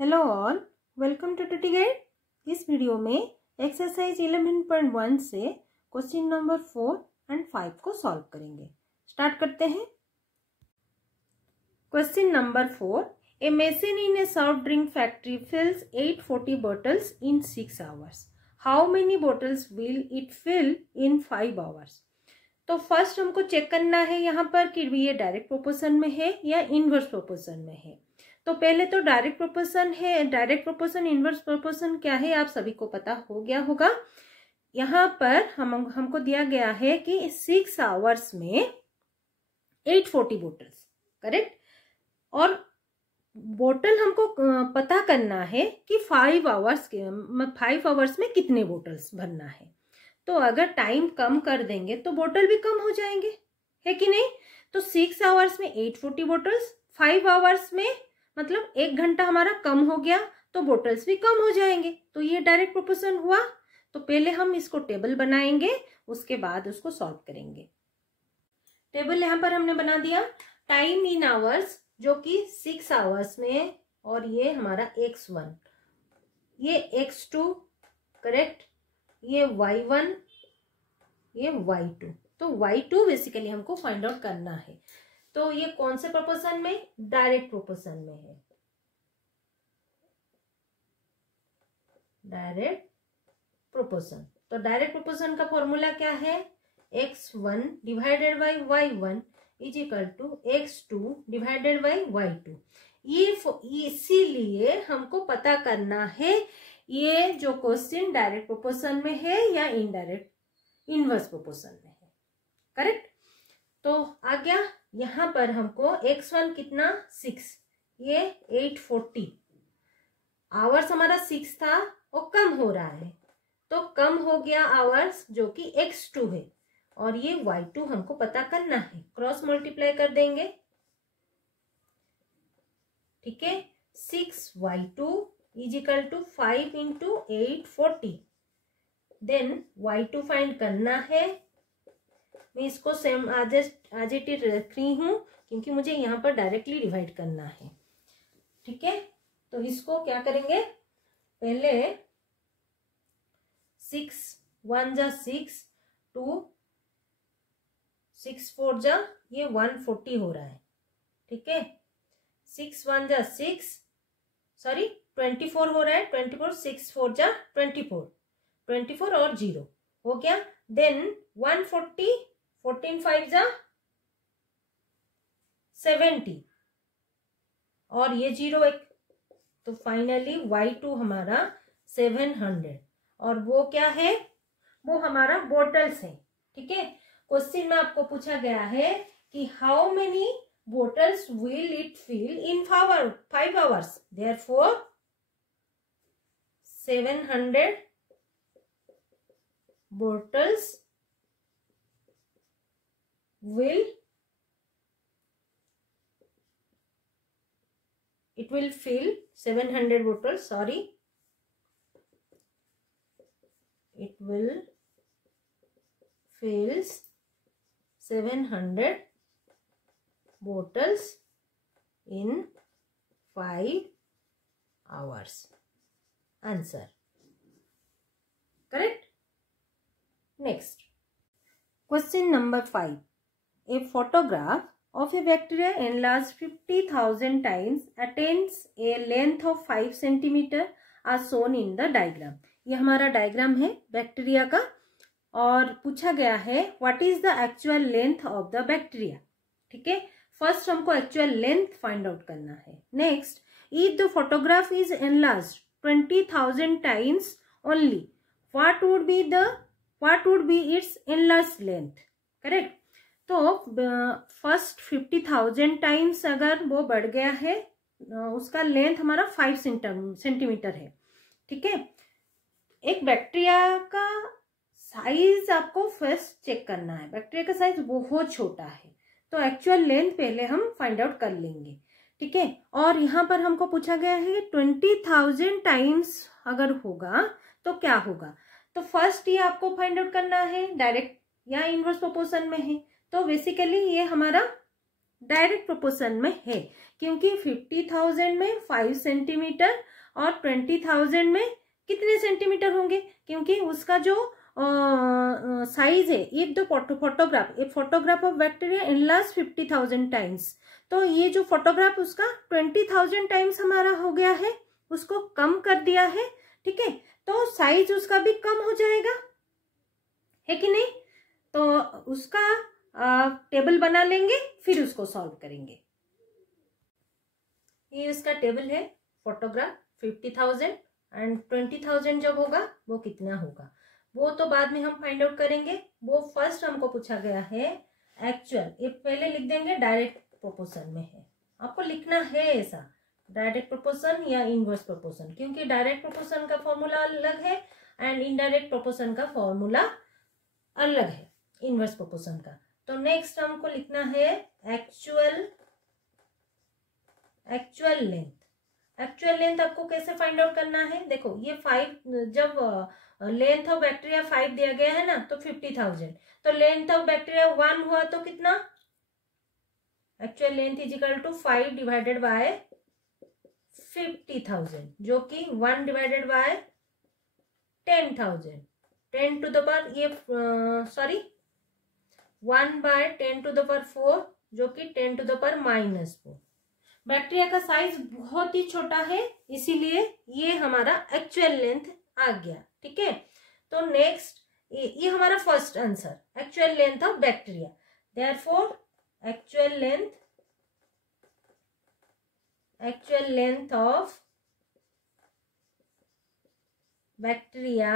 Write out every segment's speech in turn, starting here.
Hello all, welcome to टूटी guide. इस video में एक्सरसाइज 11.1 से क्वेश्चन नंबर 4 एंड 5 को सॉल्व करेंगे। स्टार्ट करते हैं। Question number 4, a machine in a soft drink factory fills 840 bottles in 6 hours. How many bottles will it fill in 5 hours? तो first हमको चेक करना है यहाँ पर कि ये डायरेक्ट प्रोपोर्शन में है या इनवर्स प्रोपोर्शन में है। तो पहले तो डायरेक्ट प्रोपोर्शन है। डायरेक्ट प्रोपोर्शन इनवर्स प्रोपोर्शन क्या है आप सभी को पता हो गया होगा। यहाँ पर हमको दिया गया है कि 6 आवर्स में 840 बोटल्स, करेक्ट। और बोतल हमको पता करना है कि 5 आवर्स में कितने बोटल्स भरना है। तो अगर टाइम कम कर देंगे तो बोतल भी कम हो जाएंगे, है कि नहीं। तो 6 आवर्स में 840 बोटल्स, 5 आवर्स में मतलब 1 घंटा हमारा कम हो गया तो बोटल्स भी कम हो जाएंगे। तो ये डायरेक्ट प्रोपोर्शन हुआ। तो पहले हम इसको टेबल बनाएंगे, उसके बाद उसको सॉल्व करेंगे। टेबल यहाँ पर हमने बना दिया। टाइम इन आवर्स जो कि 6 आवर्स में, और ये हमारा x1, ये x2, करेक्ट, ये y1, ये y2। तो y2 बेसिकली हमको फाइंड आउट करना है। तो ये कौन से प्रोपोर्शन में? डायरेक्ट प्रोपोर्शन में है। Direct proportion. तो डायरेक्ट प्रोपोर्शन का फॉर्मूला क्या है? x1 divided by y1 is equal to x2 divided by y2। ये इसीलिए हमको पता करना है ये जो क्वेश्चन डायरेक्ट प्रोपोर्शन में है या इनडायरेक्ट इनवर्स प्रोपोर्शन में है, करेक्ट। तो आ गया यहाँ पर हमको x1 कितना 6, ये 840 आवर्स हमारा 6 था और कम हो रहा है तो कम हो गया आवर्स जो कि x2 है, और ये y2 हमको पता करना है। क्रॉस मल्टीप्लाई कर देंगे, ठीक है। 6y2 is equal to 5 into 840। Then y2 find करना है। मैं इसको सेम आज इट इज रख रही हूं क्योंकि मुझे यहाँ पर डायरेक्टली डिवाइड करना है, ठीक है। तो इसको क्या करेंगे, पहले 6 1 जा 6, 2 6 4 जा, ये 140 हो रहा है, ठीक है। 6 1 जा 6, सॉरी 24 हो रहा है। 24 6 4 जा 24 और 0 हो गया। देन 140 14 5 जा 70 और ये 0 एक। तो फाइनली y2 हमारा 700, और वो क्या है? वो हमारा बोटल्स है, ठीक है। क्वेश्चन में आपको पूछा गया है कि how many bottles will it fill in 5 hours? Therefore 700 bottles will fill 700 bottles, sorry, it will fill 700 bottles in 5 hours. Answer. Correct? Next. Question number 5. A photograph of a bacteria enlarged 50,000 times attains a length of 5 centimeter as shown in the diagram. ये हमारा diagram है bacteria का, और पूछा गया है what is the actual length of the bacteria, ठीक है। फर्स्ट हमको एक्चुअल लेंथ फाइंड आउट करना है। Next, if the photograph is enlarged 20,000 times only, what would be it's enlarged length, correct. तो फर्स्ट 50,000 टाइम्स अगर वो बढ़ गया है, उसका लेंथ हमारा 5 सेंटीमीटर है, ठीक है। एक बैक्टीरिया का साइज आपको फर्स्ट चेक करना है। बैक्टीरिया का साइज बहुत छोटा है तो एक्चुअल लेंथ पहले हम फाइंड आउट कर लेंगे, ठीक है। और यहाँ पर हमको पूछा गया है 20,000 टाइम्स अगर होगा तो क्या होगा। तो फर्स्ट ये आपको फाइंड आउट करना है डायरेक्ट या इनवर्स प्रोपोर्शन में है। तो बेसिकली ये हमारा डायरेक्ट प्रोपोर्शन में है, क्योंकि 50,000 में 5 सेंटीमीटर और 20,000 में कितने सेंटीमीटर होंगे, क्योंकि उसका जो साइज है, if the photograph of bacteria enlarge 50,000 times, तो ये जो फोटोग्राफ उसका 20,000 टाइम्स हमारा हो गया है, उसको कम कर दिया है, ठीक है, तो साइज उसका भी कम हो जाएगा, है कि नहीं। तो उसका टेबल बना लेंगे, फिर उसको सॉल्व करेंगे। ये उसका टेबल है, फोटोग्राफ 50,000 एंड 20,000 जब होगा वो कितना होगा, वो तो बाद में हम फाइंड आउट करेंगे। वो फर्स्ट हमको पूछा गया है एक्चुअल, ये पहले लिख देंगे डायरेक्ट प्रोपोर्शन में है, आपको लिखना है ऐसा, डायरेक्ट प्रोपोर्शन या इनवर्स प्रोपोर्शन, क्योंकि डायरेक्ट प्रोपोर्शन का फॉर्मूला अलग है एंड इनडायरेक्ट प्रोपोर्शन का फॉर्मूला अलग है इनवर्स प्रोपोर्शन का। तो नेक्स्ट हमको लिखना है एक्चुअल लेंथ। एक्चुअल लेंथ आपको कैसे फाइंड आउट करना है, देखो ये 5, जब लेंथ ऑफ बैक्टीरिया 5 दिया गया है ना, तो 50,000, तो लेंथ ऑफ बैक्टीरिया 1 हुआ तो कितना, actual length is equal to 5 divided by 50,000, जो कि 1 divided by 10,000, 10 to the power ये 1 बाय 10 टू द पावर 4, जो कि 10 टू द पावर -4। बैक्टीरिया का साइज बहुत ही छोटा है, इसीलिए ये हमारा एक्चुअल लेंथ आ गया, ठीक है। तो नेक्स्ट ये हमारा first answer, actual length of bacteria, therefore actual length of bacteria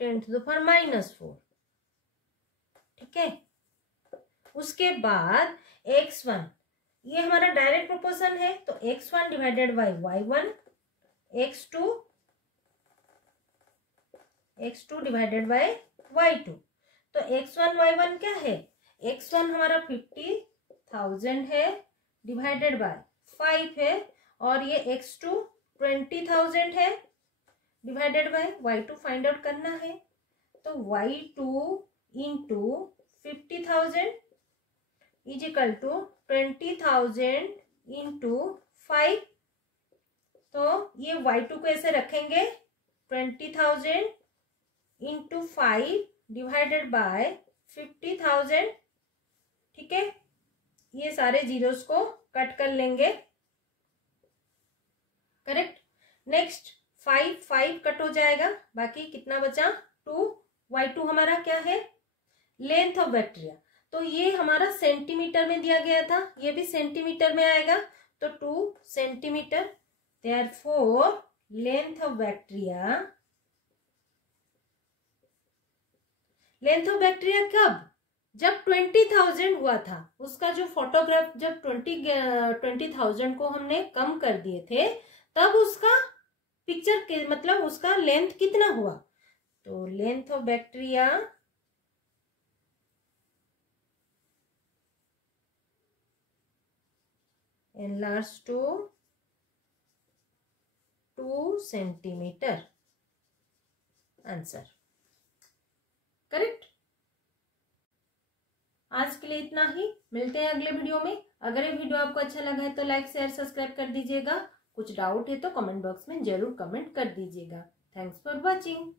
10 to the power -4, ठीक है। उसके बाद x1, ये हमारा डायरेक्ट प्रोपोर्शन है, तो x1 divided by y1, x2 divided by y2, तो x1 y1 क्या है, x1 हमारा 50,000 है डिवाइडेड बाय 5 है, और ये x2 20,000 है divided by y2 find out करना है, तो y2 into 50,000 is equal to 20,000 into 5, तो ये y2 को ऐसे रखेंगे 20,000 इंटू 5 डिवाइडेड बाय 50,000, ठीक है। ये सारे जीरोस को कट कर लेंगे, करेक्ट। नेक्स्ट 5 कट हो जाएगा, बाकी कितना बचा 2, y2 हमारा क्या है, लेंथ ऑफ बैक्टीरिया, तो ये हमारा सेंटीमीटर में दिया गया था, ये भी सेंटीमीटर में आएगा, तो 2 centimetre, therefore length of bacteria कब, जब 20,000 हुआ था, उसका जो फोटोग्राफ जब 20,000 को हमने कम कर दिए थे, तब उसका पिक्चर के मतलब उसका लेंथ कितना हुआ, तो length of bacteria enlarged to 2 centimetre, answer correct. आज के लिए इतना ही, मिलते हैं अगले वीडियो में। अगर ये वीडियो आपको अच्छा लगा है तो लाइक शेयर सब्सक्राइब कर दीजिएगा, कुछ डाउट है तो कमेंट बॉक्स में जरूर कमेंट कर दीजिएगा। Thanks for watching.